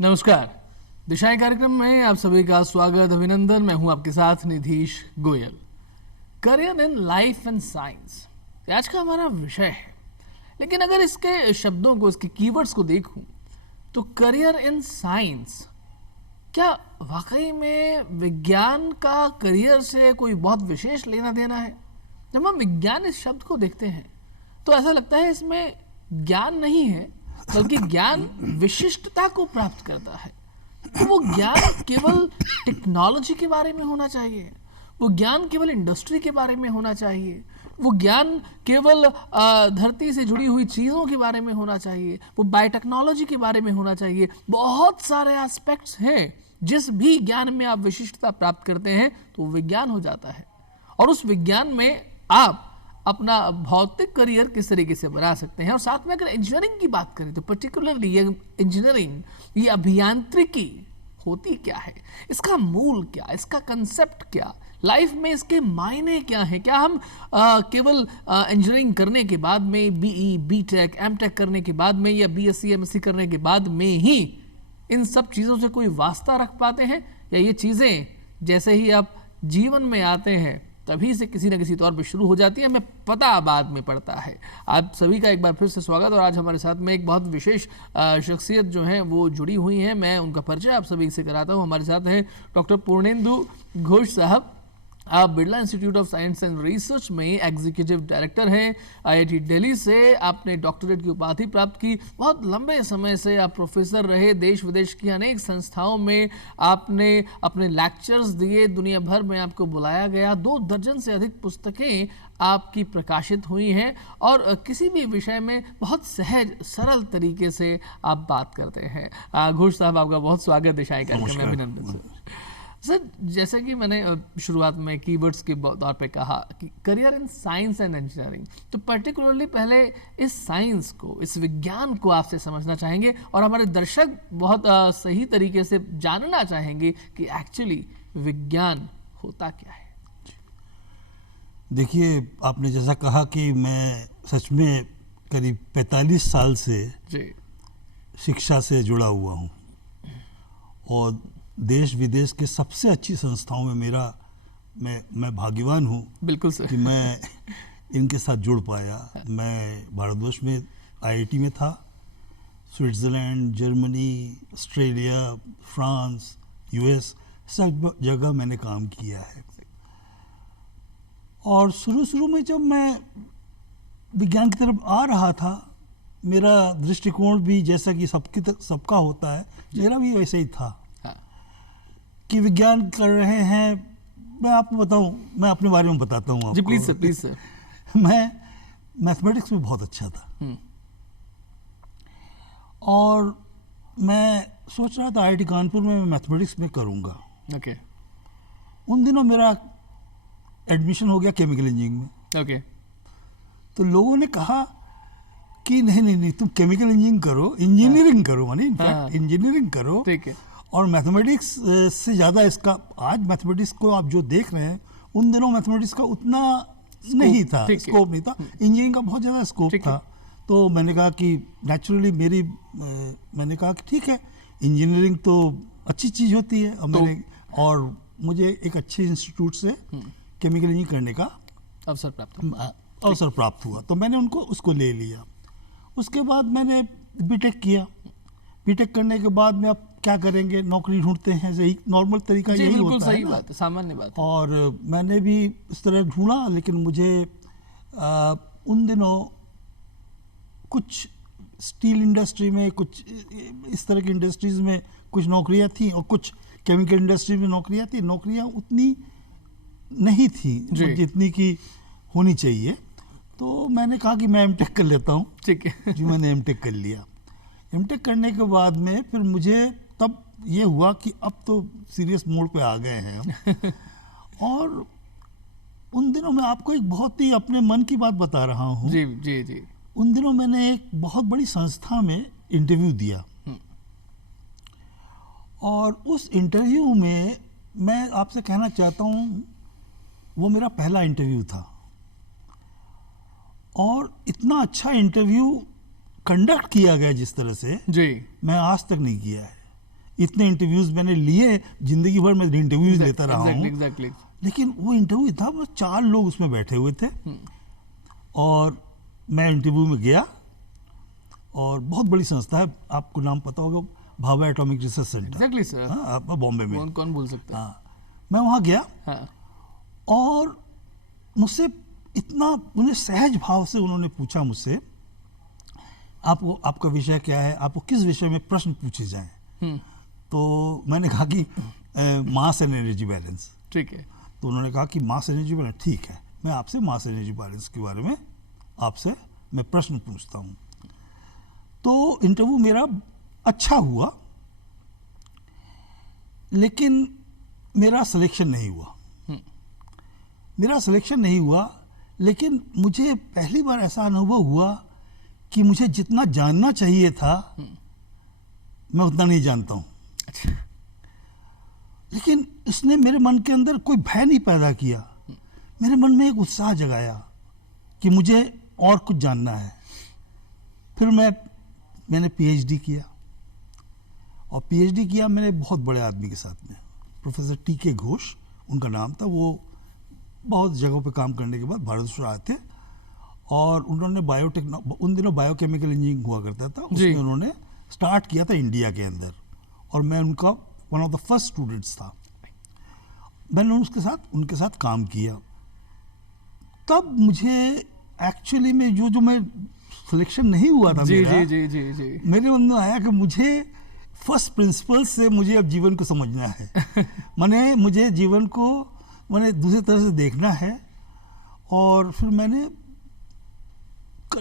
नमस्कार, दिशाएं कार्यक्रम में आप सभी का स्वागत, अभिनंदन। मैं हूं आपके साथ Nidheesh Goyal. Career in life and science आज का हमारा विषय है। लेकिन अगर इसके शब्दों को, इसके कीवर्ड्स को देखूं तो करियर इन साइंस, क्या वाकई में विज्ञान का करियर से कोई बहुत विशेष लेना देना है? जब हम विज्ञान इस शब्द को देखते हैं तो ऐसा लगता है इसमें ज्ञान नहीं है, बल्कि ज्ञान विशिष्टता को प्राप्त करता है। तो वो ज्ञान केवल टेक्नोलॉजी के बारे में होना चाहिए, वो ज्ञान केवल इंडस्ट्री के बारे में होना चाहिए, वो ज्ञान केवल धरती से जुड़ी हुई चीज़ों के बारे में होना चाहिए, वो बायोटेक्नोलॉजी के बारे में होना चाहिए। बहुत सारे एस्पेक्ट्स हैं। जिस भी ज्ञान में आप विशिष्टता प्राप्त करते हैं तो वो विज्ञान हो जाता है, और उस विज्ञान में आप अपना भौतिक करियर किस तरीके से बना सकते हैं। और साथ में अगर इंजीनियरिंग की बात करें तो पर्टिकुलरली ये इंजीनियरिंग, ये अभियांत्रिकी होती क्या है, इसका मूल क्या, इसका कंसेप्ट क्या, लाइफ में इसके मायने क्या है? क्या हम केवल इंजीनियरिंग करने के बाद में बीई, बीटेक, एमटेक करने के बाद में या बीएससी, एमएससी करने के बाद में ही इन सब चीज़ों से कोई वास्ता रख पाते हैं, या ये चीज़ें जैसे ही आप जीवन में आते हैं तभी से किसी न किसी तौर पे शुरू हो जाती है, हमें पता बाद में पड़ता है? आप सभी का एक बार फिर से स्वागत। और आज हमारे साथ में एक बहुत विशेष शख्सियत जो है वो जुड़ी हुई है। मैं उनका परिचय आप सभी से कराता हूँ। हमारे साथ हैं डॉक्टर पूर्णेंदु घोष साहब। आप Birla institute of science and research में एग्जीक्यूटिव डायरेक्टर हैं। आईआईटी दिल्ली से आपने डॉक्टरेट की उपाधि प्राप्त की। बहुत लंबे समय से आप प्रोफेसर रहे। देश विदेश की अनेक संस्थाओं में आपने अपने लेक्चर्स दिए, दुनिया भर में आपको बुलाया गया। 2 दर्जन से अधिक पुस्तकें आपकी प्रकाशित हुई हैं, और किसी भी विषय में बहुत सहज सरल तरीके से आप बात करते हैं। घोष साहब, आपका बहुत स्वागत दिशाएं कार्यक्रम में। अभिनंदन सर। जैसे कि मैंने शुरुआत में कीवर्ड्स के तौर पे कहा कि career in science and engineering, तो पर्टिकुलरली पहले इस साइंस को, इस विज्ञान को आपसे समझना चाहेंगे, और हमारे दर्शक बहुत सही तरीके से जानना चाहेंगे कि एक्चुअली विज्ञान होता क्या है। देखिए, आपने जैसा कहा कि मैं सच में करीब 45 साल से शिक्षा से जुड़ा हुआ हूँ, और देश विदेश के सबसे अच्छी संस्थाओं में मैं भाग्यवान हूँ। बिल्कुल सर, कि मैं इनके साथ जुड़ पाया। मैं भारतवर्ष में आईआईटी में था, Switzerland, Germany, Australia, France, US, सब जगह मैंने काम किया है। और शुरू में जब मैं विज्ञान की तरफ आ रहा था, मेरा दृष्टिकोण भी जैसा कि सबका होता है, मेरा भी वैसे ही था कि विज्ञान कर रहे हैं। मैं आपको बताऊं, मैं अपने बारे में बताता हूं आपको। जी प्लीज सर, प्लीज सर। मैं मैथमेटिक्स में बहुत अच्छा था, और मैं सोच रहा था आईआईटी कानपुर में मैं मैथमेटिक्स में करूंगा। ओके। उन दिनों मेरा एडमिशन हो गया केमिकल इंजीनियरिंग में। ओके। तो लोगों ने कहा कि नहीं, तुम केमिकल इंजीनियरिंग करो, इंजीनियरिंग करो, मानी इनफैक्ट इंजीनियरिंग करो। ठीक है। और मैथमेटिक्स से ज़्यादा इसका, आज मैथमेटिक्स को आप जो देख रहे हैं, उन दिनों मैथमेटिक्स का उतना नहीं था, स्कोप नहीं था। इंजीनियरिंग का बहुत ज़्यादा स्कोप था। तो मैंने कहा कि नेचुरली मैंने कहा कि ठीक है, इंजीनियरिंग तो अच्छी चीज़ होती है। और मुझे एक अच्छे इंस्टीट्यूट से केमिकल इंजीनियरिंग करने का अवसर प्राप्त हुआ, तो मैंने उसको ले लिया। उसके बाद मैंने बीटेक किया। बीटेक करने के बाद में अब क्या करेंगे, नौकरी ढूंढते हैं, यही नॉर्मल तरीका यही होता है। सही बात है, सामान्य बात है। और मैंने भी इस तरह ढूंढा, लेकिन मुझे उन दिनों कुछ स्टील इंडस्ट्री में, कुछ इस तरह की इंडस्ट्रीज में कुछ नौकरियां थी, और कुछ केमिकल इंडस्ट्री में नौकरियां थी। नौकरियां उतनी नहीं थी जितनी की होनी चाहिए। तो मैंने कहा कि मैं एमटेक कर लेता हूँ। ठीक है जी, मैंने एमटेक कर लिया। एमटेक करने के बाद में फिर मुझे तब ये हुआ कि अब तो सीरियस मोड पे आ गए हैं हम। और उन दिनों मैं आपको एक बहुत ही अपने मन की बात बता रहा हूँ। जी जी जी। उन दिनों मैंने एक बहुत बड़ी संस्था में इंटरव्यू दिया, और उस इंटरव्यू में मैं आपसे कहना चाहता हूँ, वो मेरा पहला इंटरव्यू था, और इतना अच्छा इंटरव्यू कंडक्ट किया गया जिस तरह से, जी, मैं आज तक नहीं किया है। इतने इंटरव्यूज मैंने लिए, जिंदगी भर मैं इंटरव्यूज लेता रहा हूँ। एग्जैक्टली। लेकिन वो इंटरव्यू था, वो 4 लोग उसमें बैठे हुए थे और मैं इंटरव्यू में गया। और बहुत बड़ी संस्था है, आपको नाम पता होगा, Bhabha atomic research centre. Exactly sir. हाँ, आप बॉम्बे में। कौन भूल सकता है। हाँ, मैं वहाँ गया। हाँ। और मुझसे इतना उन्हें सहज भाव से उन्होंने पूछा मुझसे, आपको आपका विषय क्या है, आपको किस विषय में प्रश्न पूछे जाएं। तो मैंने कहा कि मास एंड एनर्जी बैलेंस। ठीक है। तो उन्होंने कहा कि मास एनर्जी बैलेंस, ठीक है, मैं आपसे मास एनर्जी बैलेंस के बारे में आपसे मैं प्रश्न पूछता हूँ। तो इंटरव्यू मेरा अच्छा हुआ, लेकिन मेरा सिलेक्शन नहीं हुआ। मेरा सिलेक्शन नहीं हुआ, लेकिन मुझे पहली बार ऐसा अनुभव हुआ कि मुझे जितना जानना चाहिए था मैं उतना नहीं जानता हूँ। अच्छा। लेकिन इसने मेरे मन के अंदर कोई भय नहीं पैदा किया, मेरे मन में एक उत्साह जगाया कि मुझे और कुछ जानना है। फिर मैंने पीएचडी किया, और पीएचडी किया मैंने बहुत बड़े आदमी के साथ में, प्रोफेसर टीके घोष उनका नाम था। वो बहुत जगहों पे काम करने के बाद भारत आए थे, और उन्होंने उन दिनों बायोकेमिकल इंजीनियरिंग हुआ करता था, उसमें उन्होंने स्टार्ट किया था इंडिया के अंदर, और मैं उनका one of the first students था। मैंने उनके साथ काम किया। तब मुझे एक्चुअली में जो मैं सिलेक्शन नहीं हुआ था, मेरे मन में आया कि मुझे फर्स्ट प्रिंसिपल से मुझे अब जीवन को समझना है। माने मुझे जीवन को दूसरी तरह से देखना है। और फिर मैंने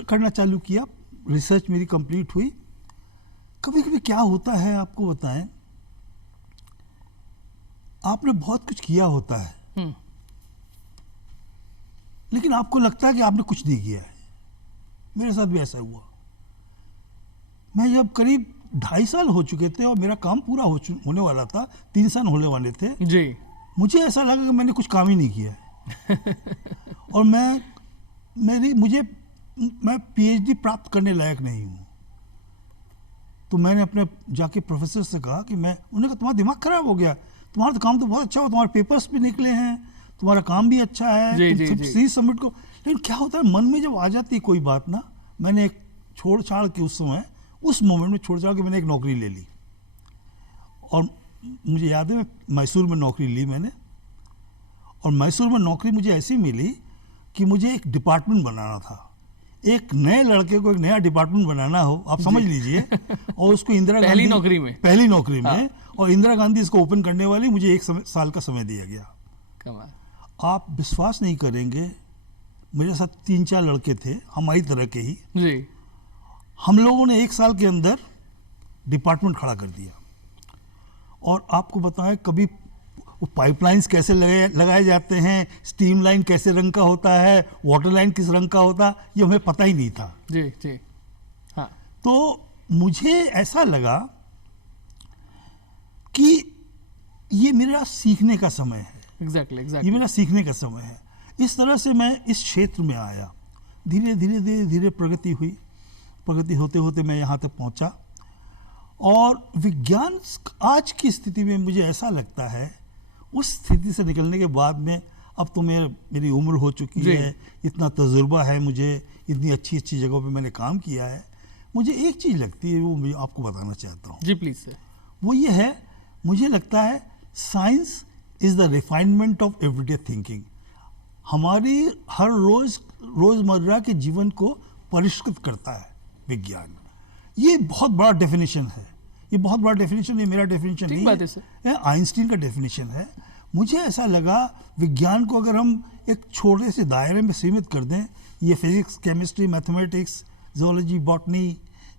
करना चालू किया, रिसर्च मेरी कंप्लीट हुई। कभी कभी क्या होता है आपको बताएं, आपने बहुत कुछ किया होता है, लेकिन आपको लगता है कि आपने कुछ नहीं किया है। मेरे साथ भी ऐसा हुआ। मैं जब करीब 2.5 साल हो चुके थे और मेरा काम पूरा होने वाला था, 3 साल होने वाले थे जी, मुझे ऐसा लगा कि मैंने कुछ काम ही नहीं किया है। और मैं पीएचडी प्राप्त करने लायक नहीं हूँ। तो मैंने अपने जाके प्रोफेसर से कहा कि उन्होंने कहा तुम्हारा दिमाग खराब हो गया, तुम्हारा तो काम तो बहुत अच्छा हो, तुम्हारे पेपर्स भी निकले हैं, तुम्हारा काम भी अच्छा है, तुम सी सबमिट को। लेकिन क्या होता है, मन में जब आ जाती है कोई बात ना, मैंने एक छोड़ छाड़ के उस मोमेंट में छोड़ छाड़ के मैंने एक नौकरी ले ली। और मुझे याद है मैसूर में नौकरी ली मैंने, और मैसूर में नौकरी मुझे ऐसी मिली कि मुझे एक डिपार्टमेंट बनाना था। एक नए लड़के को एक नया डिपार्टमेंट बनाना हो, आप समझ लीजिए, और उसको इंदिरा गांधी पहली नौकरी में, और इंदिरा गांधी इसको ओपन करने वाली, मुझे 1 साल का समय दिया गया। कमाल। आप विश्वास नहीं करेंगे, मेरे साथ 3-4 लड़के थे हमारी तरह के ही जी। हम लोगों ने 1 साल के अंदर डिपार्टमेंट खड़ा कर दिया। और आपको बताएं, कभी वो पाइपलाइंस कैसे लगाए जाते हैं, स्टीम लाइन कैसे रंग का होता है, वाटर लाइन किस रंग का होता, ये हमें पता ही नहीं था। जी जी। हाँ। तो मुझे ऐसा लगा कि ये मेरा सीखने का समय है। एग्जैक्टली। ये मेरा सीखने का समय है। इस तरह से मैं इस क्षेत्र में आया, धीरे धीरे प्रगति हुई। प्रगति होते होते मैं यहाँ तक पहुँचा। और विज्ञान आज की स्थिति में मुझे ऐसा लगता है, उस स्थिति से निकलने के बाद में, अब तो मेरी उम्र हो चुकी है, इतना तजुर्बा है मुझे, इतनी अच्छी जगहों पे मैंने काम किया है, मुझे एक चीज़ लगती है, वो मैं आपको बताना चाहता हूँ। जी प्लीज सर। वो ये है, मुझे लगता है science is the refinement of everyday thinking. हमारी हर रोज़मर्रा के जीवन को परिष्कृत करता है विज्ञान। ये बहुत बड़ा डेफिनेशन है, ये बहुत बड़ा डेफिनेशन है, मेरा डेफिनेशन नहीं है, आइंस्टीन का डेफिनेशन है। मुझे ऐसा लगा विज्ञान को अगर हम एक छोटे से दायरे में सीमित कर दें, ये physics, chemistry, mathematics, zoology, botany,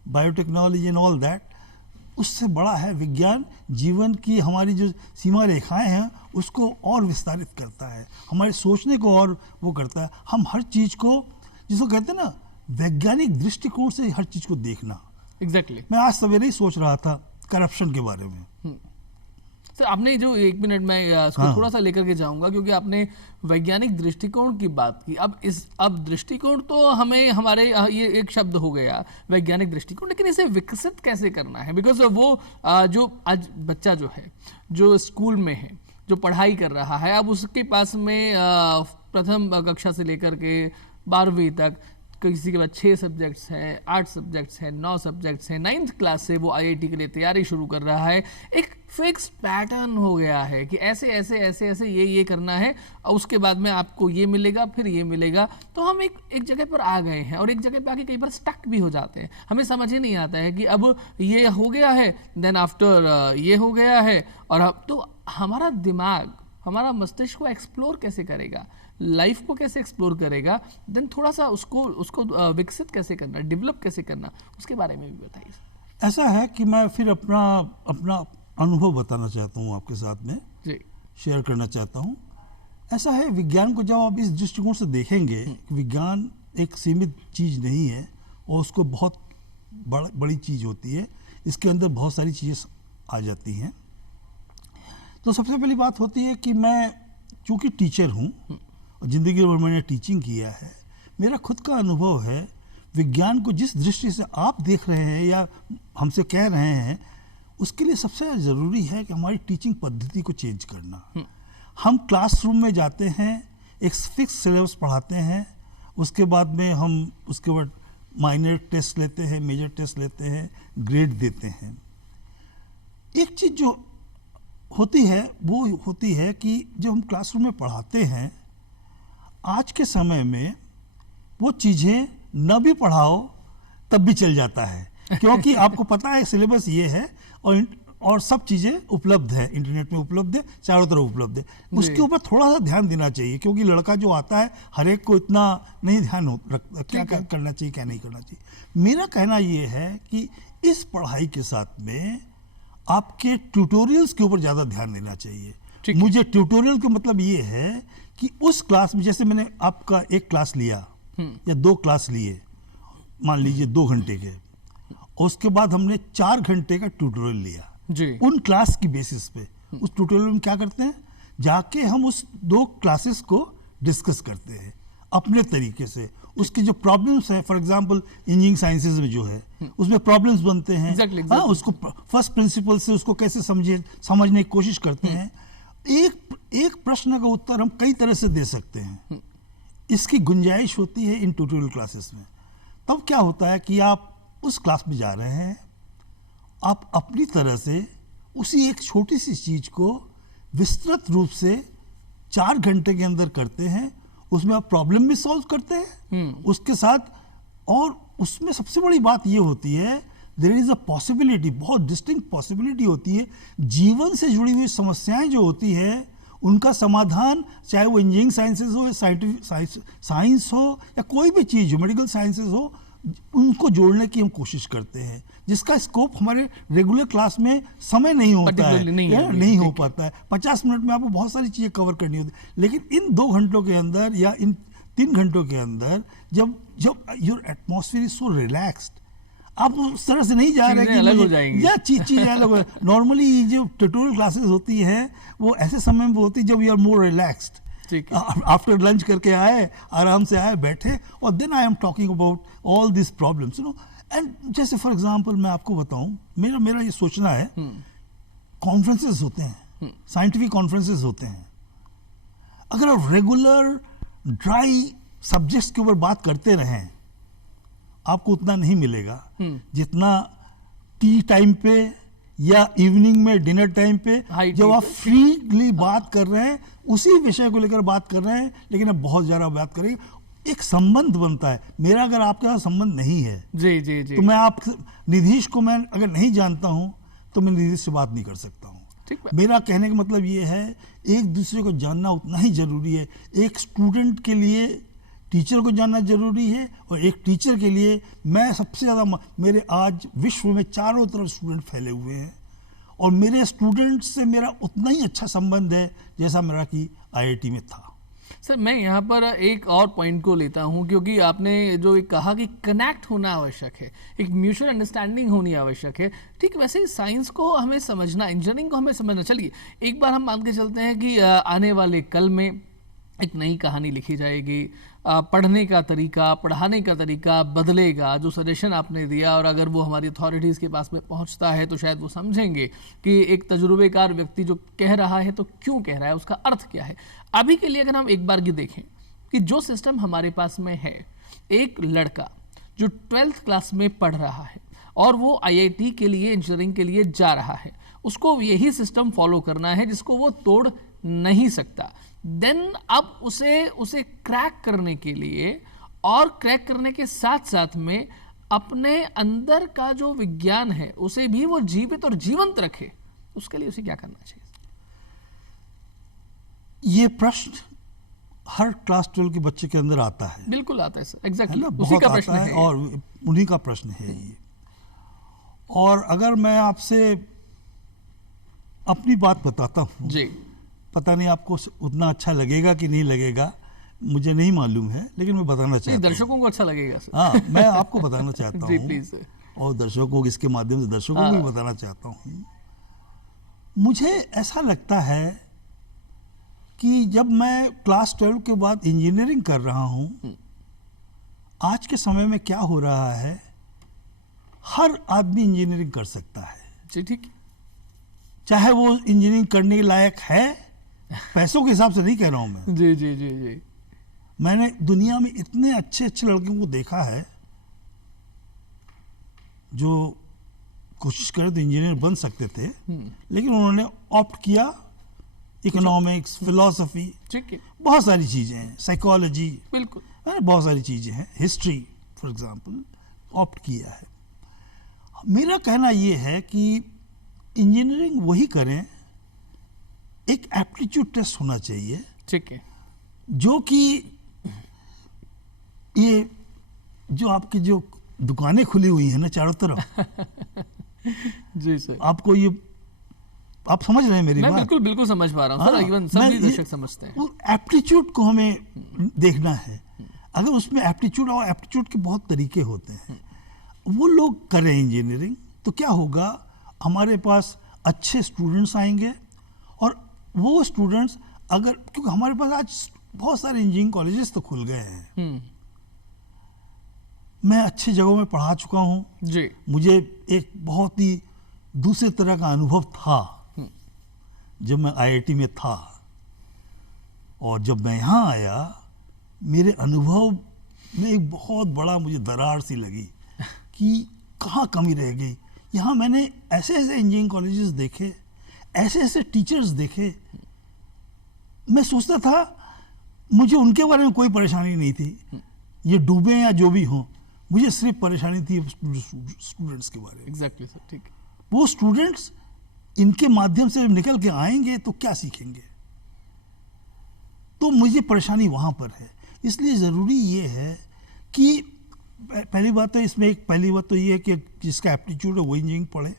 biotechnology and all that, उससे बड़ा है विज्ञान। जीवन की हमारी जो सीमा रेखाएं हैं उसको और विस्तारित करता है, हमारे सोचने को और वो करता है। हम हर चीज़ को, जिसको कहते हैं ना, वैज्ञानिक दृष्टिकोण से हर चीज़ को देखना। एग्जैक्टली। मैं आज सवेरे ही सोच रहा था करप्शन के बारे में। तो आपने जो 1 मिनट में इसको थोड़ा सा लेकर के जाऊंगा, क्योंकि आपने वैज्ञानिक दृष्टिकोण की बात की। अब दृष्टिकोण तो हमें हमारे ये एक शब्द हो गया वैज्ञानिक दृष्टिकोण, लेकिन इसे विकसित कैसे करना है? बिकॉज वो जो आज बच्चा जो है, जो स्कूल में है, जो पढ़ाई कर रहा है, अब उसके पास में प्रथम कक्षा से लेकर के 12वीं तक किसी के पास 6 सब्जेक्ट्स हैं, 8 सब्जेक्ट्स हैं, 9 सब्जेक्ट्स हैं, 9th क्लास से वो IIT के लिए तैयारी शुरू कर रहा है। एक फिक्स पैटर्न हो गया है कि ऐसे ऐसे ऐसे ऐसे ये करना है और उसके बाद में आपको ये मिलेगा, फिर ये मिलेगा। तो हम एक जगह पर आ गए हैं और एक जगह पे आके कई बार स्टक भी हो जाते हैं। हमें समझ ही नहीं आता है कि अब ये हो गया है, देन आफ्टर ये हो गया है, और अब तो हमारा दिमाग, हमारा मस्तिष्क को एक्सप्लोर कैसे करेगा, लाइफ को कैसे एक्सप्लोर करेगा, देन थोड़ा सा उसको विकसित कैसे करना, डेवलप कैसे करना, उसके बारे में भी बताइए। ऐसा है कि मैं फिर अपना अनुभव बताना चाहता हूँ, आपके साथ में जी शेयर करना चाहता हूँ। ऐसा है, विज्ञान को जब आप इस दृष्टिकोण से देखेंगे, विज्ञान एक सीमित चीज़ नहीं है और उसको बहुत बड़ी चीज़ होती है, इसके अंदर बहुत सारी चीज़ें आ जाती हैं। तो सबसे पहली बात होती है कि मैं चूँकि टीचर हूँ और ज़िंदगी भर मैंने टीचिंग किया है, मेरा खुद का अनुभव है विज्ञान को जिस दृष्टि से आप देख रहे हैं या हमसे कह रहे हैं, उसके लिए सबसे ज़रूरी है कि हमारी टीचिंग पद्धति को चेंज करना। हम क्लासरूम में जाते हैं, एक फिक्स सिलेबस पढ़ाते हैं, उसके बाद में हम उसके बाद माइनर टेस्ट लेते हैं, मेजर टेस्ट लेते हैं, ग्रेड देते हैं। एक चीज़ जो होती है वो होती है कि जब हम क्लासरूम में पढ़ाते हैं, आज के समय में वो चीज़ें न भी पढ़ाओ तब भी चल जाता है, क्योंकि आपको पता है सिलेबस ये है और सब चीज़ें उपलब्ध है, इंटरनेट में उपलब्ध है, चारों तरफ उपलब्ध है। उसके ऊपर थोड़ा सा ध्यान देना चाहिए, क्योंकि लड़का जो आता है हर एक को इतना नहीं ध्यान रखता क्या करना चाहिए क्या नहीं करना चाहिए। मेरा कहना ये है कि इस पढ़ाई के साथ में आपके ट्यूटोरियल्स के ऊपर ज़्यादा ध्यान देना चाहिए। मुझे ट्यूटोरियल का मतलब ये है कि उस क्लास में, जैसे मैंने आपका एक क्लास लिया या 2 क्लास लिए, मान लीजिए 2 घंटे के, उसके बाद हमने 4 घंटे का ट्यूटोरियल लिया जी। उन क्लास की बेसिस पे उस ट्यूटोरियल में क्या करते हैं, जाके हम उस 2 क्लासेस को डिस्कस करते हैं अपने तरीके से। उसके जो प्रॉब्लम्स हैं, फॉर एग्जांपल इंजीनियरिंग साइंसेज में जो है उसमें प्रॉब्लम्स बनते हैं, exactly. हाँ, उसको फर्स्ट प्रिंसिपल से उसको कैसे समझने की कोशिश करते हैं। एक प्रश्न का उत्तर हम कई तरह से दे सकते हैं, इसकी गुंजाइश होती है इन ट्यूटोरियल क्लासेस में। तब क्या होता है कि आप उस क्लास में जा रहे हैं, आप अपनी तरह से उसी एक छोटी सी चीज़ को विस्तृत रूप से 4 घंटे के अंदर करते हैं, उसमें आप प्रॉब्लम भी सॉल्व करते हैं उसके साथ। और उसमें सबसे बड़ी बात ये होती है, देयर इज़ अ पॉसिबिलिटी, बहुत डिस्टिंक्ट पॉसिबिलिटी होती है, जीवन से जुड़ी हुई समस्याएं जो होती है उनका समाधान, चाहे वो इंजीनियरिंग साइंसेज हो या साइंटिफिक साइंस हो या कोई भी चीज़ हो, मेडिकल साइंसेज हो, उनको जोड़ने की हम कोशिश करते हैं, जिसका स्कोप हमारे रेगुलर क्लास में समय नहीं होता है, नहीं हो पाता है। 50 मिनट में आपको बहुत सारी चीज़ें कवर करनी होती है, लेकिन इन 2 घंटों के अंदर या इन 3 घंटों के अंदर जब your atmosphere is so relaxed, आप उस तरह से नहीं जा रहे कि अलग हो जाएंगी या चीज़ें अलग हो। नॉर्मली जो ट्यूटोरियल क्लासेस होती हैं वो ऐसे समय में होती है जब you are more relaxed, after lunch करके आए, आराम से आए, बैठे, और then I am talking about all this problems, you know. And जैसे फॉर एग्जांपल मैं आपको बताऊं, मेरा ये सोचना है, कॉन्फ्रेंसेस होते हैं, साइंटिफिक कॉन्फ्रेंसेस होते हैं, अगर आप रेगुलर ड्राई सब्जेक्ट्स के ऊपर बात करते रहें, आपको उतना नहीं मिलेगा जितना टी टाइम पे या इवनिंग में डिनर टाइम पे जब आप फ्रीली बात कर रहे हैं, उसी विषय को लेकर बात कर रहे हैं, लेकिन अब बहुत ज़्यादा बात करेंगे, एक संबंध बनता है। मेरा अगर आपके साथ संबंध नहीं है जी जी जी, तो मैं आप निधीश को मैं अगर नहीं जानता हूं तो मैं निधीश से बात नहीं कर सकता हूं। मेरा कहने का मतलब ये है, एक दूसरे को जानना उतना ही जरूरी है। एक स्टूडेंट के लिए टीचर को जानना जरूरी है, और एक टीचर के लिए मैं सबसे ज़्यादा, मेरे आज विश्व में चारों तरफ स्टूडेंट फैले हुए हैं, और मेरे स्टूडेंट से मेरा उतना ही अच्छा संबंध है जैसा मेरा कि IIT में था। सर मैं यहाँ पर एक और पॉइंट को लेता हूँ, क्योंकि आपने जो एक कहा कि कनेक्ट होना आवश्यक है, एक म्यूचुअल अंडरस्टैंडिंग होनी आवश्यक है। ठीक वैसे ही साइंस को हमें समझना, इंजीनियरिंग को हमें समझना। चलिए एक बार हम मान के चलते हैं कि आने वाले कल में एक नई कहानी लिखी जाएगी, पढ़ने का तरीका, पढ़ाने का तरीका बदलेगा, जो सजेशन आपने दिया, और अगर वो हमारी अथॉरिटीज़ के पास में पहुंचता है तो शायद वो समझेंगे कि एक तजुर्बेकार व्यक्ति जो कह रहा है तो क्यों कह रहा है, उसका अर्थ क्या है। अभी के लिए अगर हम एक बार की देखें कि जो सिस्टम हमारे पास में है, एक लड़का जो 12th क्लास में पढ़ रहा है और वो IIT के लिए, इंजीनियरिंग के लिए जा रहा है, उसको यही सिस्टम फॉलो करना है जिसको वो तोड़ नहीं सकता। देन अब उसे क्रैक करने के लिए, और क्रैक करने के साथ साथ में अपने अंदर का जो विज्ञान है उसे भी वो जीवित और जीवंत रखे, उसके लिए उसे क्या करना चाहिए? ये प्रश्न हर क्लास 12 के बच्चे के अंदर आता है। बिल्कुल आता है सर, एग्जैक्टली exactly, उसी का प्रश्न है और उन्हीं का प्रश्न है ये। और अगर मैं आपसे अपनी बात बताता हूँ जी, पता नहीं आपको उतना अच्छा लगेगा कि नहीं लगेगा, मुझे नहीं मालूम है, लेकिन मैं बताना चाहता हूँ। दर्शकों को अच्छा लगेगा सर। हाँ, मैं आपको बताना चाहता हूँ प्लीज। और दर्शकों को, इसके माध्यम से दर्शकों को भी बताना चाहता हूँ। मुझे ऐसा लगता है कि जब मैं क्लास 12 के बाद इंजीनियरिंग कर रहा हूँ, आज के समय में क्या हो रहा है, हर आदमी इंजीनियरिंग कर सकता है। जी ठीक, चाहे वो इंजीनियरिंग करने के लायक है, पैसों के हिसाब से नहीं कह रहा हूं मैं। जी जी जी जी। मैंने दुनिया में इतने अच्छे अच्छे लड़कियों को देखा है जो कोशिश करे तो इंजीनियर बन सकते थे, लेकिन उन्होंने ऑप्ट किया इकोनॉमिक्स, फिलॉसफी, ठीक है, बहुत सारी चीजें हैं, साइकोलॉजी, बिल्कुल बहुत सारी चीजें हैं, हिस्ट्री फॉर एग्जांपल, ऑप्ट किया है। मेरा कहना यह है कि इंजीनियरिंग वही करें, एक एप्टीट्यूड टेस्ट होना चाहिए, ठीक है, जो कि ये जो आपकी जो दुकानें खुली हुई हैं ना चारों तरफ जी सर, आपको ये, आप समझ रहे हैं मेरी बात? मैं बिल्कुल बिल्कुल समझ पा रहा हूँ सर, इवन सभी दर्शक समझते हैं। एप्टीट्यूड को हमें देखना है। अगर उसमें एप्टीट्यूड, और एप्टीट्यूड के बहुत तरीके होते हैं, वो लोग करें इंजीनियरिंग, तो क्या होगा, हमारे पास अच्छे स्टूडेंट्स आएंगे, और वो स्टूडेंट्स अगर, क्योंकि हमारे पास आज बहुत सारे इंजीनियरिंग कॉलेजेस तो खुल गए हैं, मैं अच्छी जगहों में पढ़ा चुका हूँ जी, मुझे एक बहुत ही दूसरे तरह का अनुभव था जब मैं IIT में था, और जब मैं यहाँ आया मेरे अनुभव में एक बहुत बड़ा मुझे दरार सी लगी कि कहाँ कमी रह गई। यहाँ मैंने ऐसे ऐसे इंजीनियरिंग कॉलेजेस देखे, ऐसे ऐसे टीचर्स देखे, मैं सोचता था मुझे उनके बारे में कोई परेशानी नहीं थी, ये डूबे या जो भी हों, मुझे सिर्फ परेशानी थी स्टूडेंट्स के बारे में। एग्जैक्टली सर, ठीक है, वो स्टूडेंट्स इनके माध्यम से निकल के आएंगे तो क्या सीखेंगे, तो मुझे परेशानी वहाँ पर है। इसलिए ज़रूरी ये है कि पहली बात तो इसमें, एक पहली बात तो ये है कि जिसका एप्टीट्यूड है वो इंजीनियरिंग पढ़े,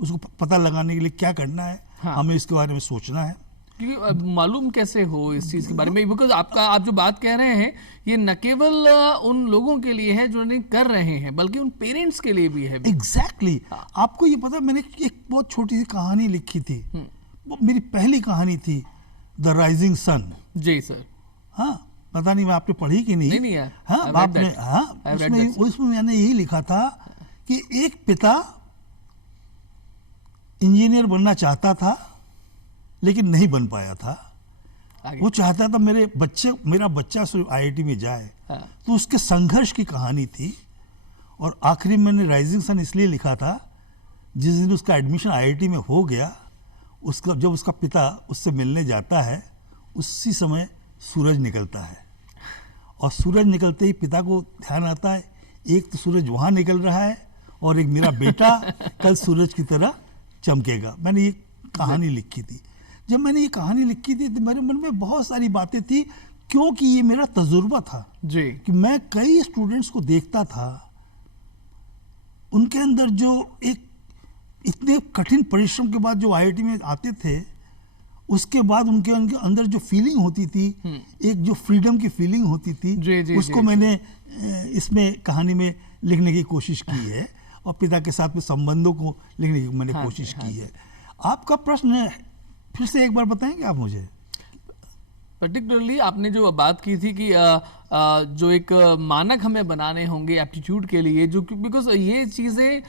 उसको पता लगाने के लिए क्या करना है, हाँ, हमें इसके बारे में सोचना है। क्योंकि मालूम कैसे हो इस चीज़ के बारे में, बिकॉज आप जो बात कह रहे हैं ये न केवल उन लोगों के लिए है जो नहीं कर रहे हैं, बल्कि उन पेरेंट्स के लिए भी है। एग्जैक्टली आपको ये पता है, मैंने एक बहुत छोटी सी कहानी लिखी थी, वो मेरी पहली कहानी थी, द राइजिंग सन। जी सर, हाँ, पता नहीं मैं आपने पढ़ी कि नहीं? नहीं हाँ आपने, हाँ उसमें मैंने यही लिखा था कि एक पिता इंजीनियर बनना चाहता था लेकिन नहीं बन पाया था। वो चाहता था मेरा बच्चा IIT में जाए, तो उसके संघर्ष की कहानी थी। और आखिरी में मैंने राइजिंग सन इसलिए लिखा था, जिस दिन उसका एडमिशन IIT में हो गया, जब उसका पिता उससे मिलने जाता है, उसी समय सूरज निकलता है, और सूरज निकलते ही पिता को ध्यान आता है, एक तो सूरज वहाँ निकल रहा है और एक मेरा बेटा कल सूरज की तरह चमकेगा। मैंने ये कहानी लिखी थी। जब मैंने ये कहानी लिखी थी तो मेरे मन में बहुत सारी बातें थी, क्योंकि ये मेरा तजुर्बा था जी, कि मैं कई स्टूडेंट्स को देखता था, उनके अंदर जो एक इतने कठिन परिश्रम के बाद जो IIT में आते थे, उसके बाद उनके अंदर जो फीलिंग होती थी, एक जो फ्रीडम की फीलिंग होती थी, उसको मैंने इसमें कहानी में लिखने की कोशिश की है और पिता के साथ में संबंधों को लिखने की मैंने कोशिश की है। आपका प्रश्न फिर से एक बार बताएंगे आप मुझे? पर्टिकुलरली आपने जो बात की थी कि जो एक मानक हमें बनाने होंगे एप्टीट्यूड के लिए, जो बिकॉज ये चीज़ें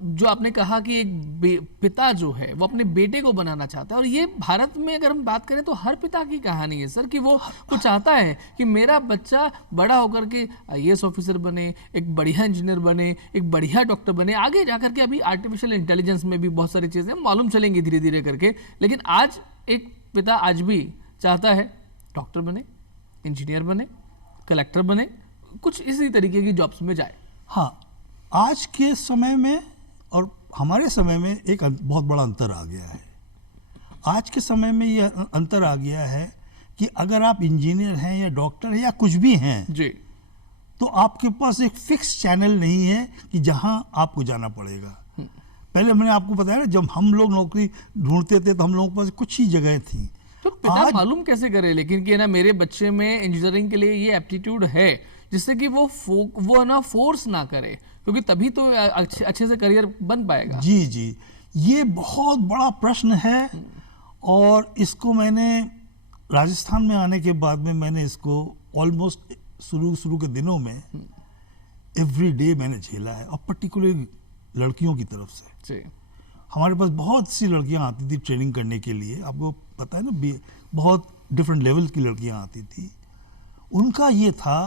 जो आपने कहा कि एक पिता जो है वो अपने बेटे को बनाना चाहता है, और ये भारत में अगर हम बात करें तो हर पिता की कहानी है सर, कि वो चाहता है कि मेरा बच्चा बड़ा होकर के IAS ऑफिसर बने, एक बढ़िया इंजीनियर बने, एक बढ़िया डॉक्टर बने, आगे जाकर के अभी आर्टिफिशियल इंटेलिजेंस में भी बहुत सारी चीज़ें मालूम चलेंगी धीरे धीरे करके। लेकिन आज एक पिता आज भी चाहता है डॉक्टर बने, इंजीनियर बने, कलेक्टर बने, कुछ इसी तरीके की जॉब्स में जाए। हाँ, आज के समय में और हमारे समय में एक बहुत बड़ा अंतर आ गया है। आज के समय में यह अंतर आ गया है कि अगर आप इंजीनियर हैं या डॉक्टर हैं या कुछ भी हैं जी, तो आपके पास एक फिक्स चैनल नहीं है कि जहां आपको जाना पड़ेगा। पहले मैंने आपको बताया ना, जब हम लोग नौकरी ढूंढते थे तो हम लोगों के पास कुछ ही जगह थी। तो पिता मालूम कैसे करे लेकिन कि ना मेरे बच्चे में इंजीनियरिंग के लिए ये एप्टीट्यूड है, जिससे कि वो ना फोर्स ना करे, क्योंकि तभी तो अच्छे से करियर बन पाएगा। जी जी, ये बहुत बड़ा प्रश्न है और इसको मैंने राजस्थान में आने के बाद में मैंने इसको ऑलमोस्ट शुरू के दिनों में एवरी डे मैंने झेला है, और पर्टिकुलरली लड़कियों की तरफ से। जी, हमारे पास बहुत सी लड़कियां आती थी ट्रेनिंग करने के लिए, आपको पता है ना, बहुत डिफरेंट लेवल की लड़कियां आती थी। उनका ये था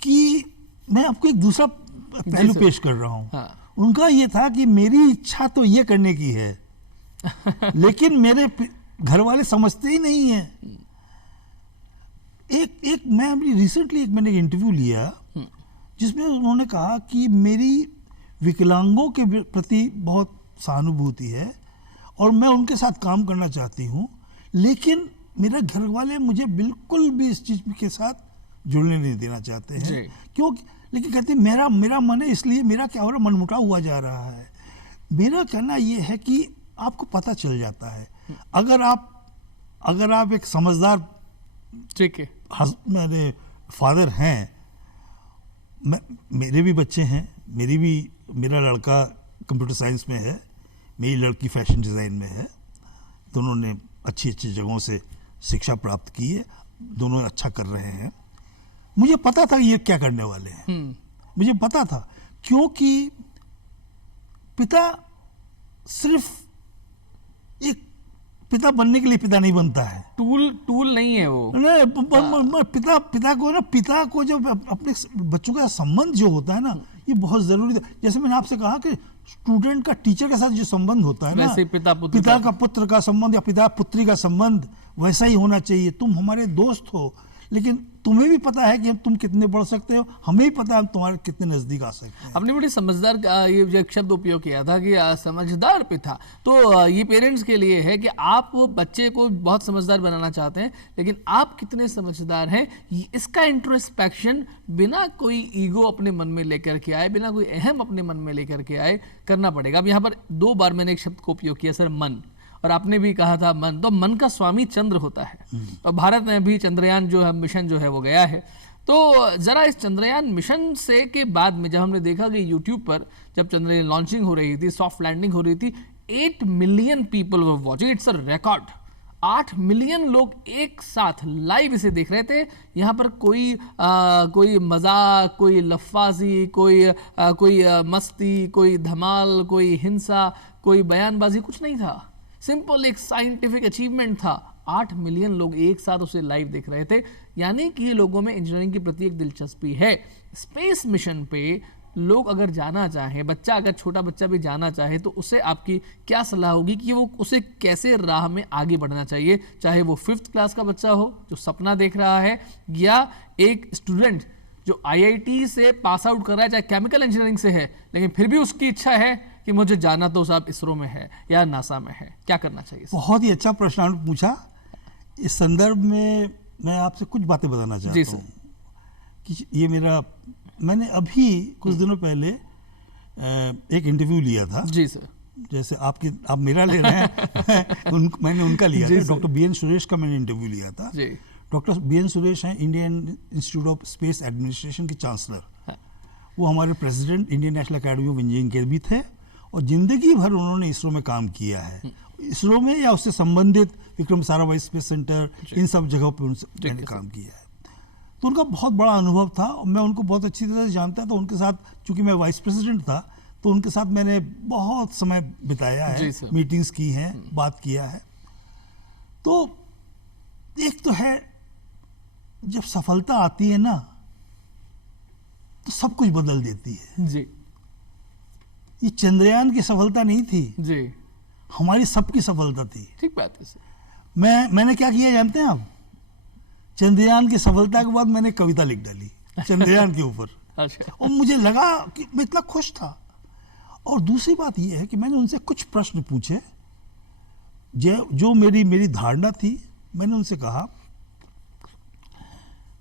कि मैं आपको एक दूसरा पहलू पेश कर रहा हूँ। हाँ। उनका ये था कि मेरी इच्छा तो ये करने की है लेकिन मेरे घर वाले समझते ही नहीं है। मैं अभी रिसेंटली मैंने एक इंटरव्यू लिया जिसमें उन्होंने कहा कि मेरी विकलांगों के प्रति बहुत सहानुभूति है और मैं उनके साथ काम करना चाहती हूँ, लेकिन मेरे घर वाले मुझे बिल्कुल भी इस चीज़ के साथ जुड़ने नहीं देना चाहते हैं। क्यों? लेकिन कहते मेरा मन है, इसलिए मेरा क्या हो रहा है, मनमुटाव हुआ जा रहा है। मेरा कहना ये है कि आपको पता चल जाता है, अगर आप एक समझदार ठीक है मेरे फादर हैं, मेरे भी बच्चे हैं, मेरा लड़का कंप्यूटर साइंस में है, मेरी लड़की फैशन डिज़ाइन में है, दोनों ने अच्छी जगहों से शिक्षा प्राप्त की है, दोनों अच्छा कर रहे हैं। मुझे पता था ये क्या करने वाले हैं, मुझे पता था, क्योंकि पिता सिर्फ एक पिता बनने के लिए पिता नहीं बनता है, टूल नहीं है वो। नहीं, पिता को जो अपने बच्चों का संबंध जो होता है ना, ये बहुत जरूरी है। जैसे मैंने आपसे कहा कि स्टूडेंट का टीचर के साथ जो संबंध होता है ना, पिता का पुत्र का संबंध या पिता पुत्री का संबंध वैसा ही होना चाहिए। तुम हमारे दोस्त हो, लेकिन तुम्हें भी पता है कि तुम कितने बढ़ सकते हो, हमें भी पता है हम तुम्हारे कितने नजदीक आ सकते हैं। आपने बड़ी समझदार ये जो एक शब्द उपयोग किया था कि समझदार पिता, तो ये पेरेंट्स के लिए है कि आप वो बच्चे को बहुत समझदार बनाना चाहते हैं, लेकिन आप कितने समझदार हैं इसका इंट्रोस्पेक्शन बिना कोई ईगो अपने मन में लेकर के आए, बिना कोई अहम अपने मन में लेकर के आए करना पड़ेगा। अब यहाँ पर 2 बार मैंने एक शब्द को उपयोग किया सर, मन, और आपने भी कहा था मन, तो मन का स्वामी चंद्र होता है। और भारत में भी चंद्रयान जो है मिशन जो है वो गया है। तो ज़रा इस चंद्रयान मिशन से के बाद में जब हमने देखा कि यूट्यूब पर जब चंद्रयान लॉन्चिंग हो रही थी, सॉफ्ट लैंडिंग हो रही थी, 8 million people were watching, it's a record. 8 million लोग एक साथ लाइव इसे देख रहे थे। यहाँ पर कोई मजाक, कोई लफ्फाजी, कोई मस्ती, कोई धमाल, कोई हिंसा, कोई बयानबाजी, कुछ नहीं था। सिंपल एक साइंटिफिक अचीवमेंट था। 8 मिलियन लोग एक साथ उसे लाइव देख रहे थे, यानी कि ये लोगों में इंजीनियरिंग के प्रति एक दिलचस्पी है। स्पेस मिशन पे लोग अगर जाना चाहे, अगर छोटा बच्चा भी जाना चाहे, तो उसे आपकी क्या सलाह होगी कि वो उसे कैसे राह में आगे बढ़ना चाहिए, चाहे वो 5th क्लास का बच्चा हो जो सपना देख रहा है, या एक स्टूडेंट जो IIT से पास आउट कर रहा है, चाहे केमिकल इंजीनियरिंग से है, लेकिन फिर भी उसकी इच्छा है कि मुझे जाना तो साहब इसरो में है या नासा में है, क्या करना चाहिए? बहुत ही अच्छा प्रश्न आपने पूछा। इस संदर्भ में मैं आपसे कुछ बातें बताना चाहता हूँ कि ये मैंने अभी कुछ दिनों पहले एक इंटरव्यू लिया था। जी सर। जैसे आप मेरा ले रहे हैं मैंने उनका लिया था, डॉक्टर बीएन सुरेश का मैंने इंटरव्यू लिया था। डॉक्टर बीएन सुरेश हैं Indian institute of space administration के चांसलर। वो हमारे president Indian national academy of engineering के भी थे और जिंदगी भर उन्होंने इसरो में काम किया है। इसरो में या उससे संबंधित विक्रम साराभाई स्पेस सेंटर, इन सब जगहों पर मैंने काम किया है। तो उनका बहुत बड़ा अनुभव था और मैं उनको बहुत अच्छी तरह से जानता था। उनके साथ चूंकि मैं वाइस प्रेसिडेंट था तो उनके साथ मैंने बहुत समय बिताया है, मीटिंग्स की हैं, बात किया है। तो एक तो है जब सफलता आती है ना तो सब कुछ बदल देती है जी। ये चंद्रयान की सफलता नहीं थी जी, हमारी सबकी सफलता थी। ठीक बात है। मैंने क्या किया जानते हैं आप? चंद्रयान की सफलता के बाद मैंने कविता लिख डाली चंद्रयान के ऊपर। अच्छा। और मुझे लगा कि मैं इतना खुश था। और दूसरी बात यह है कि मैंने उनसे कुछ प्रश्न पूछे जो मेरी धारणा थी। मैंने उनसे कहा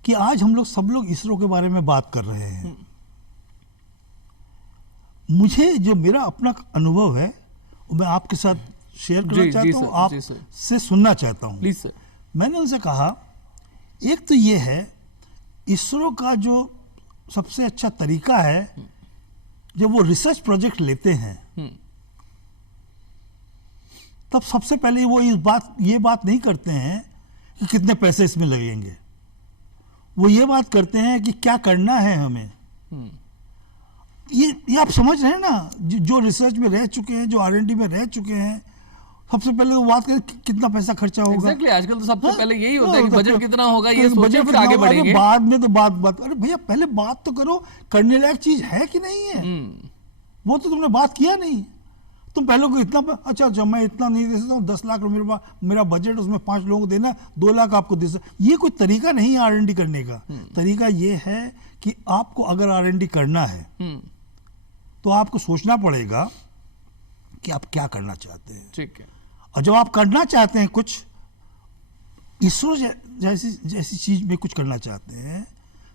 कि आज हम लोग सब लोग इसरो के बारे में बात कर रहे हैं। मुझे जो मेरा अपना अनुभव है वो मैं आपके साथ शेयर करना चाहता हूँ, आप से सुनना चाहता हूँ। Please sir. मैंने उनसे कहा एक तो ये है इसरो का जो सबसे अच्छा तरीका है जब वो रिसर्च प्रोजेक्ट लेते हैं तब सबसे पहले वो ये बात नहीं करते हैं कि कितने पैसे इसमें लगेंगे। वो ये बात करते हैं कि क्या करना है हमें। ये आप समझ रहे हैं ना, जो रिसर्च में रह चुके हैं, जो R&D में रह चुके हैं, सबसे पहले तो बात करें कितना पैसा खर्चा होगा। Exactly, आजकल तो सबसे पहले यही होता है कि बजट कितना होगा, ये सोचें फिर आगे बढ़ेंगे। बाद में तो बात अरे भैया पहले बात तो करो करने लायक चीज है कि नहीं है। वो तो तुमने बात किया नहीं। तुम पहले को इतना अच्छा मैं इतना नहीं दे सकता हूँ, 10 लाख मेरा बजट, उसमें 5 लोगों को देना, 2 लाख आपको दे सकता। ये कोई तरीका नहीं है R&D करने का। तरीका ये है कि आपको अगर R&D करना है तो आपको सोचना पड़ेगा कि आप क्या करना चाहते हैं। ठीक है। और जब आप करना चाहते हैं कुछ इसरो जैसी चीज में कुछ करना चाहते हैं,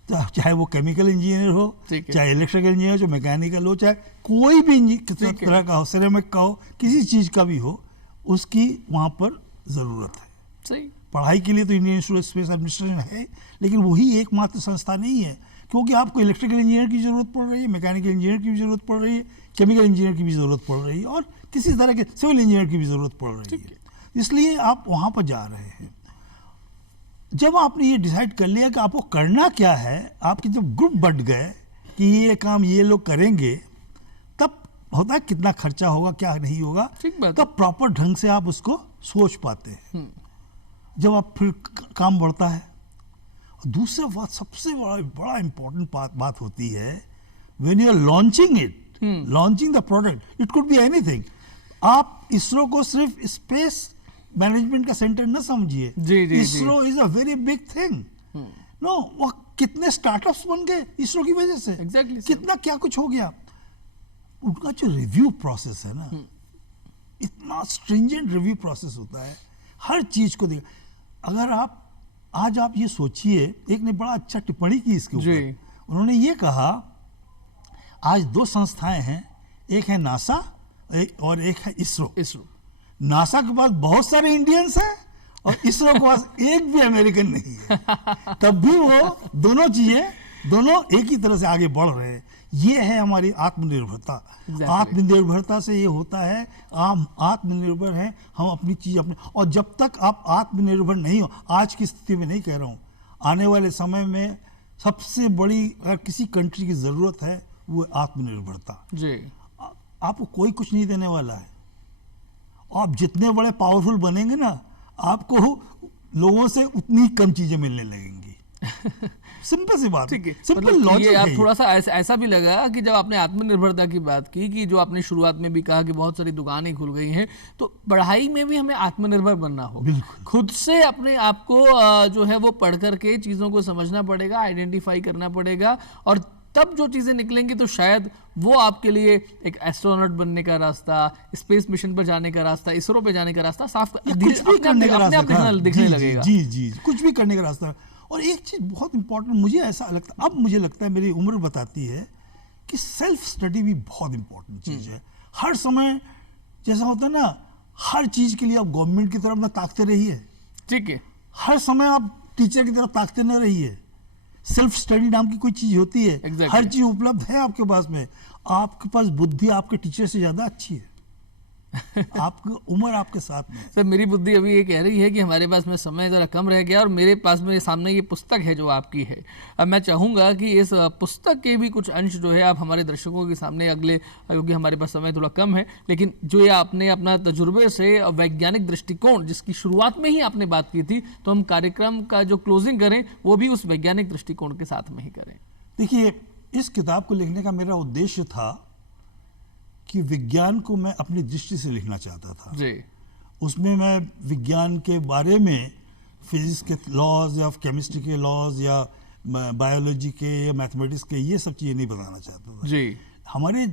तो चाहे वो केमिकल इंजीनियर हो, चाहे इलेक्ट्रिकल इंजीनियर हो, चाहे मैकेनिकल हो, चाहे कोई भी तरह का हो, सिरेमिक का हो, किसी चीज का भी हो, उसकी वहां पर जरूरत है। सही। पढ़ाई के लिए तो Indian institute of space administration है, लेकिन वही एकमात्र संस्था नहीं है, क्योंकि आपको इलेक्ट्रिकल इंजीनियर की जरूरत पड़ रही है, मैकेनिकल इंजीनियर की भी जरूरत पड़ रही है, केमिकल इंजीनियर की भी जरूरत पड़ रही है, और किसी तरह के सिविल इंजीनियर की भी जरूरत पड़ रही है। इसलिए आप वहां पर जा रहे हैं। जब आपने ये डिसाइड कर लिया कि आपको करना क्या है, आपके जब ग्रुप बढ़ गए कि ये काम ये लोग करेंगे, तब होता है कितना खर्चा होगा, क्या नहीं होगा, तब प्रॉपर ढंग से आप उसको सोच पाते हैं। जब आप फिर काम बढ़ता है। दूसरा बात, सबसे बड़ा इंपॉर्टेंट बात होती है when you are launching it, launching the product, it could be anything. आप इसरो को सिर्फ स्पेस मैनेजमेंट का सेंटर न समझिए। ISRO is a very big thing. No, वो कितने स्टार्टअप्स बन गए इसरो की वजह से। कितना क्या कुछ हो गया। उनका जो रिव्यू प्रोसेस है ना, इतना स्ट्रिंजेंट रिव्यू प्रोसेस होता है, हर चीज को देख। अगर आज आप ये सोचिए, एक ने बड़ा अच्छा टिप्पणी की इसके ऊपर। उन्होंने ये कहा आज 2 संस्थाएं हैं, एक है नासा और एक है इसरो। नासा के पास बहुत सारे इंडियंस हैं और इसरो के पास एक भी अमेरिकन नहीं है। तब भी वो दोनों एक ही तरह से आगे बढ़ रहे हैं। ये है हमारी आत्मनिर्भरता। आत्मनिर्भरता से ये होता है हम आत्मनिर्भर हैं, हम अपनी चीज अपने। और जब तक आप आत्मनिर्भर नहीं हो, आज की स्थिति में नहीं कह रहा हूँ, आने वाले समय में सबसे बड़ी अगर किसी कंट्री की जरूरत है वो आत्मनिर्भरता। आपको कोई कुछ नहीं देने वाला है। आप जितने बड़े पावरफुल बनेंगे ना, आपको लोगों से उतनी कम चीजें मिलने लगेंगी। सिंपल सी बात। ठीक है। सिंपल लॉजिक है। आप थोड़ा सा ऐसा भी लगा कि जब आपने आत्मनिर्भरता की बात की, कि जो आपने शुरुआत में भी कहा कि बहुत सारी दुकानें खुल गई हैं, तो पढ़ाई में भी हमें आत्मनिर्भर बनना होगा। खुद से अपने आप को जो है वो पढ़ करके चीज़ों को समझना पड़ेगा, आइडेंटिफाई करना पड़ेगा, और तब जो चीज़ें निकलेंगी तो शायद वो आपके लिए एक एस्ट्रोनॉट बनने का रास्ता, स्पेस मिशन पर जाने का रास्ता, इसरो पे जाने का रास्ता साफ कुछ भी करने का रास्ता दिखने लगेगा। जी, कुछ भी करने का रास्ता। और एक चीज बहुत इंपॉर्टेंट मुझे ऐसा लगता है, अब मुझे लगता है, मेरी उम्र बताती है कि सेल्फ स्टडी भी बहुत इंपॉर्टेंट चीज है। हर समय जैसा होता है ना, हर चीज के लिए आप गवर्नमेंट की तरफ ना ताकते रहिए, ठीक है, हर समय आप टीचर की तरफ ताकते न रहिए। सेल्फ स्टडी नाम की कोई चीज होती है, Exactly. हर चीज उपलब्ध है आपके पास में। आपके पास बुद्धि आपके टीचर से ज्यादा अच्छी है, आपकी उम्र आपके साथ में है। सर मेरी बुद्धि अभी ये कह रही है कि हमारे पास में समय ज़रा कम रह गया और मेरे पास में सामने ये पुस्तक है जो आपकी है। अब मैं चाहूँगा कि इस पुस्तक के भी कुछ अंश जो है आप हमारे दर्शकों के सामने अगले, क्योंकि हमारे पास समय थोड़ा कम है, लेकिन जो ये आपने अपना तजुर्बे से वैज्ञानिक दृष्टिकोण जिसकी शुरुआत में ही आपने बात की थी, तो हम कार्यक्रम का जो क्लोजिंग करें वो भी उस वैज्ञानिक दृष्टिकोण के साथ में ही करें। देखिए, इस किताब को लिखने का मेरा उद्देश्य था कि विज्ञान को मैं अपनी दृष्टि से लिखना चाहता था जी। उसमें मैं विज्ञान के बारे में फिजिक्स के लॉज या केमिस्ट्री के लॉज या बायोलॉजी के या मैथमेटिक्स के ये सब चीज़ें नहीं बताना चाहता था जी। हमारे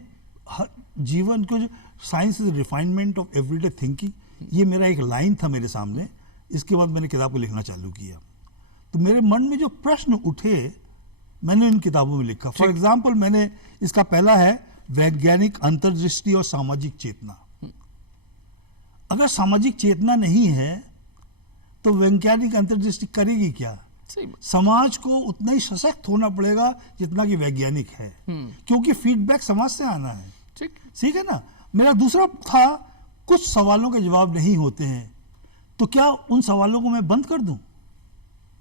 जीवन को जो science is refinement of everyday thinking, ये मेरा एक लाइन था मेरे सामने। इसके बाद मैंने किताब को लिखना चालू किया, तो मेरे मन में जो प्रश्न उठे मैंने इन किताबों में लिखा। फॉर एग्जाम्पल, मैंने इसका पहला है वैज्ञानिक अंतर्दृष्टि और सामाजिक चेतना। अगर सामाजिक चेतना नहीं है तो वैज्ञानिक अंतर्दृष्टि करेगी क्या? समाज को उतना ही सशक्त होना पड़ेगा जितना कि वैज्ञानिक है, क्योंकि फीडबैक समाज से आना है। ठीक है ना। मेरा दूसरा था, कुछ सवालों के जवाब नहीं होते हैं तो क्या उन सवालों को मैं बंद कर दूं?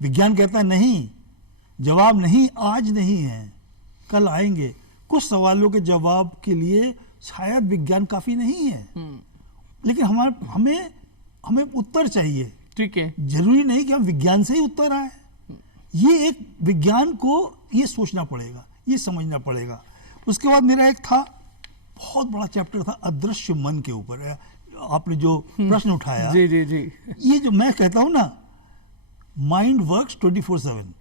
विज्ञान कहता है नहीं, जवाब नहीं, आज नहीं है, कल आएंगे। कुछ सवालों के जवाब के लिए शायद विज्ञान काफी नहीं है, लेकिन हमें उत्तर चाहिए। ठीक है, जरूरी नहीं कि हम विज्ञान से ही उत्तर आए। ये एक विज्ञान को ये सोचना पड़ेगा, ये समझना पड़ेगा। उसके बाद मेरा एक था, बहुत बड़ा चैप्टर था अदृश्य मन के ऊपर। आपने जो प्रश्न उठाया, जी जी जी, ये जो मैं कहता हूं ना, माइंड वर्क्स 24/7।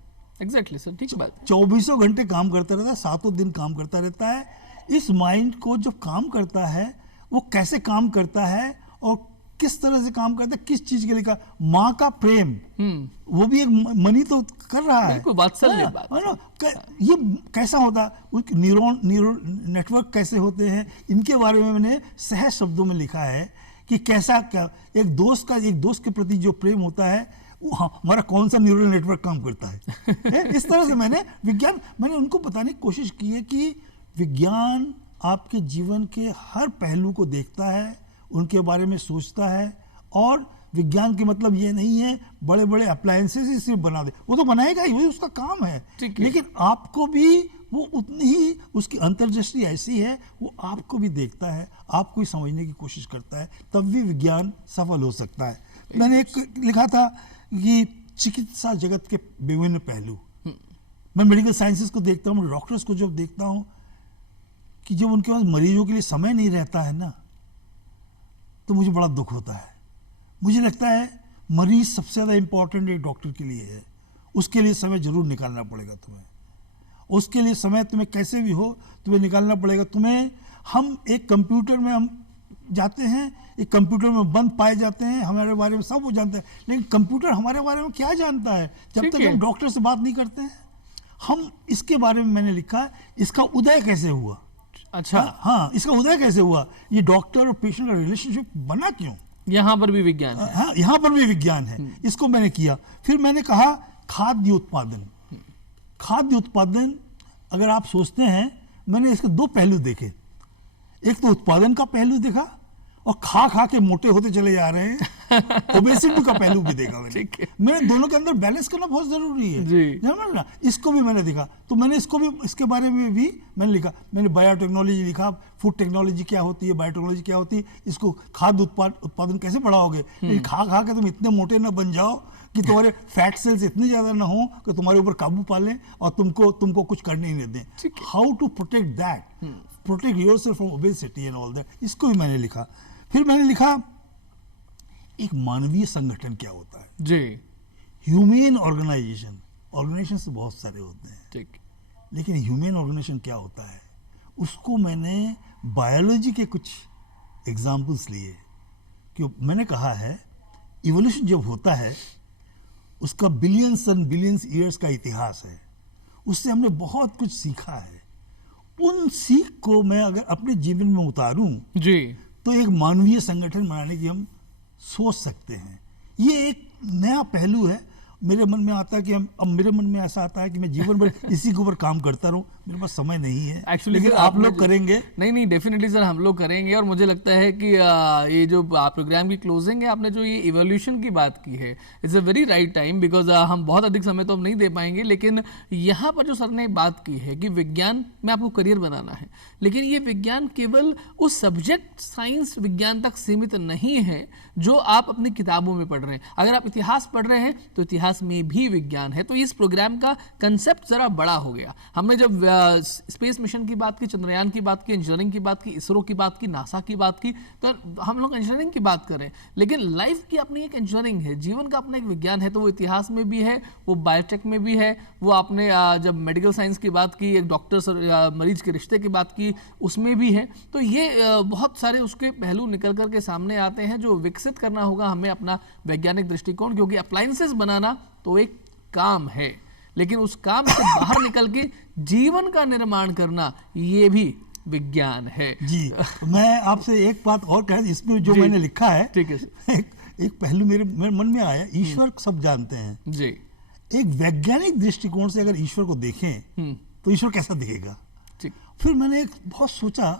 एग्जैक्टली सर, ठीक बात। 24 घंटे काम करता रहता है, 7 दिन काम करता रहता है। इस माइंड को जब काम करता है, वो कैसे काम करता है और किस तरह से काम करता है, किस चीज के लिए का, माँ का प्रेम, वो भी एक मनी तो कर रहा है, वात्सल्य बात है ना। ये कैसा होता है, न्यूरॉन नेटवर्क कैसे होते हैं, इनके बारे में मैंने सहज शब्दों में लिखा है कि कैसा क्या एक दोस्त के प्रति जो प्रेम होता है, हमारा कौन सा न्यूरल नेटवर्क काम करता है। इस तरह से मैंने उनको बताने की कोशिश की है कि विज्ञान आपके जीवन के हर पहलू को देखता है, उनके बारे में सोचता है, और विज्ञान के मतलब ये नहीं है बड़े बड़े अप्लायंसेस ही सिर्फ बना दे, वो तो बनाएगा ही, वही उसका काम है। लेकिन आपको भी वो उतनी ही, उसकी अंतर्दृष्टि ऐसी है, वो आपको भी देखता है, आपको ही समझने की कोशिश करता है, तब भी विज्ञान सफल हो सकता है। मैंने एक लिखा था कि चिकित्सा जगत के विभिन्न पहलू, मैं मेडिकल साइंसेस को देखता हूँ, डॉक्टर्स को जब देखता हूँ कि जब उनके पास मरीजों के लिए समय नहीं रहता है ना, तो मुझे बड़ा दुख होता है। मुझे लगता है मरीज सबसे ज़्यादा इंपॉर्टेंट एक डॉक्टर के लिए है, उसके लिए समय जरूर निकालना पड़ेगा तुम्हें, उसके लिए समय तुम्हें कैसे भी हो तुम्हें निकालना पड़ेगा। हम एक कंप्यूटर में हम जाते हैं, एक कंप्यूटर में बंद पाए जाते हैं, हमारे बारे में सब वो जानते हैं, लेकिन कंप्यूटर हमारे बारे में क्या जानता है जब तक हम डॉक्टर से बात नहीं करते हैं। हम इसके बारे में मैंने लिखा है, इसका उदय कैसे हुआ। अच्छा, हाँ, इसका उदय कैसे हुआ, ये डॉक्टर और पेशेंट का रिलेशनशिप बना क्यों, यहाँ पर भी विज्ञान है। हाँ, यहाँ पर भी विज्ञान है, इसको मैंने किया। फिर मैंने कहा खाद्य उत्पादन अगर आप सोचते हैं, मैंने इसके 2 पहलू देखे। एक तो उत्पादन का पहलू देखा, और खा के मोटे होते चले जा रहे हैं, ओबेसिटी का पहलू भी देखा मैंने दोनों के अंदर बैलेंस करना बहुत जरूरी है ना। इसको भी मैंने देखा, तो मैंने इसके बारे में भी मैंने लिखा। मैंने बायोटेक्नोलॉजी लिखा, फूड टेक्नोलॉजी क्या होती है, बायोटेक्नोलॉजी क्या होती है, इसको खाद्य उत्पादन कैसे बढ़ाओगे। लेकिन खा के तुम इतने मोटे ना बन जाओ कि तुम्हारे फैट सेल्स इतने ज्यादा ना हो कि तुम्हारे ऊपर काबू पा लें और तुमको कुछ करने ही नहीं दें। How to protect that, protect yourself from obesity and all that, इसको भी मैंने लिखा। फिर मैंने लिखा एक मानवीय संगठन क्या होता है जी, ह्यूमन ऑर्गेनाइजेशन से बहुत सारे होते हैं, ठीक, लेकिन ह्यूमन ऑर्गेनाइजेशन क्या होता है, उसको मैंने बायोलॉजी के कुछ एग्जाम्पल्स लिए। कि मैंने कहा है इवोल्यूशन जब होता है उसका बिलियंस एंड बिलियंस ईयर्स का इतिहास है, उससे हमने बहुत कुछ सीखा है। उन सीख को मैं अगर अपने जीवन में उतारूं जी, तो एक मानवीय संगठन बनाने की हम सोच सकते हैं। ये एक नया पहलू है। मेरे मन में आता है कि अब मेरे मन में ऐसा आता है कि मैं जीवन भर इसी के ऊपर काम करता रहूं, मेरे पास समय नहीं है। एक्चुअली लेकिन आप लोग करेंगे? नहीं, डेफिनेटली सर, हम लोग करेंगे। और मुझे लगता है कि ये जो प्रोग्राम की क्लोजिंग है, आपने जो ये इवोल्यूशन की बात की है, it's a very right time, because हम बहुत अधिक समय तो हम नहीं दे पाएंगे। लेकिन यहाँ पर जो सर ने बात की है कि विज्ञान में आपको करियर बनाना है, लेकिन ये विज्ञान केवल उस सब्जेक्ट साइंस विज्ञान तक सीमित नहीं है जो आप अपनी किताबों में पढ़ रहे हैं। अगर आप इतिहास पढ़ रहे हैं तो इतिहास में भी विज्ञान है। तो इस प्रोग्राम का कंसेप्ट जरा बड़ा हो गया। हमने जब स्पेस मिशन की बात की, चंद्रयान की बात की, इंजीनियरिंग की बात की, इसरो की बात की, नासा की बात की, तो हम लोग इंजीनियरिंग की बात कर रहे हैं। लेकिन लाइफ की अपनी एक इंजीनियरिंग है, जीवन का अपना एक विज्ञान है। तो वो इतिहास में भी है, वो बायोटेक में भी है, वो आपने जब मेडिकल साइंस की बात की, एक डॉक्टर मरीज के रिश्ते की बात की, उसमें भी है। तो ये बहुत सारे उसके पहलू निकल कर के सामने आते हैं जो विकसित करना होगा हमें अपना वैज्ञानिक दृष्टिकोण। क्योंकि अप्लायंसेस बनाना तो एक काम है, लेकिन उस काम से बाहर निकल के जीवन का निर्माण करना ये भी विज्ञान है। जी, मैं आपसे एक बात और कह, इसमें जो मैंने लिखा है, ठीक है, एक पहलू मेरे मन में आया। ईश्वर सब जानते हैं जी। एक वैज्ञानिक दृष्टिकोण से अगर ईश्वर को देखें तो ईश्वर कैसा दिखेगा? ठीक। फिर मैंने एक बहुत सोचा,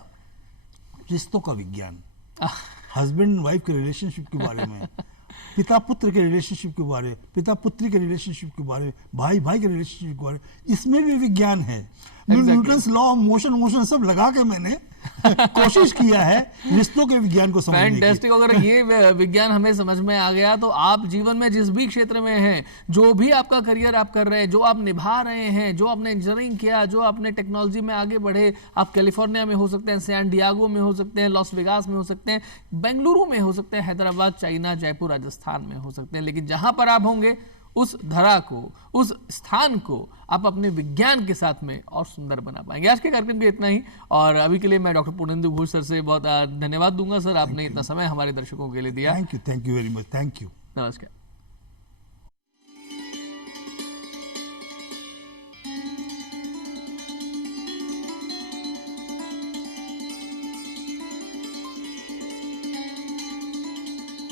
रिश्तों का विज्ञान, हस्बैंड वाइफ के रिलेशनशिप के बारे में, पिता पुत्र के रिलेशनशिप के बारे में, पिता पुत्री के रिलेशनशिप के बारे में, भाई भाई के रिलेशनशिप के बारे में, इसमें भी विज्ञान है। न्यूटन्स लॉ ऑफ मोशन सब लगा के मैंने कोशिश किया है रिश्तों के विज्ञान को समझने की। फैंटास्टिक। अगर ये विज्ञान हमें समझ में आ गया तो आप जीवन में जिस भी क्षेत्र में हैं, जो भी आपका करियर आप कर रहे हैं, जो आप निभा रहे हैं, जो आपने इंजीनियरिंग किया, जो आपने टेक्नोलॉजी में आगे बढ़े, आप कैलिफोर्निया में हो सकते हैं, सैन डियागो में हो सकते हैं, लॉस वेगास में हो सकते हैं, बेंगलुरु में हो सकते हैं, हैदराबाद, चाइना, जयपुर, राजस्थान में हो सकते हैं। लेकिन जहां पर आप होंगे उस धरा को, उस स्थान को आप अपने विज्ञान के साथ में और सुंदर बना पाएंगे। आज के कार्यक्रम में इतना ही, और अभी के लिए मैं डॉक्टर पूर्णेंदु घोष सर से बहुत धन्यवाद दूंगा। सर, आपने इतना समय हमारे दर्शकों के लिए दिया। Thank you very much. Thank you. नमस्कार।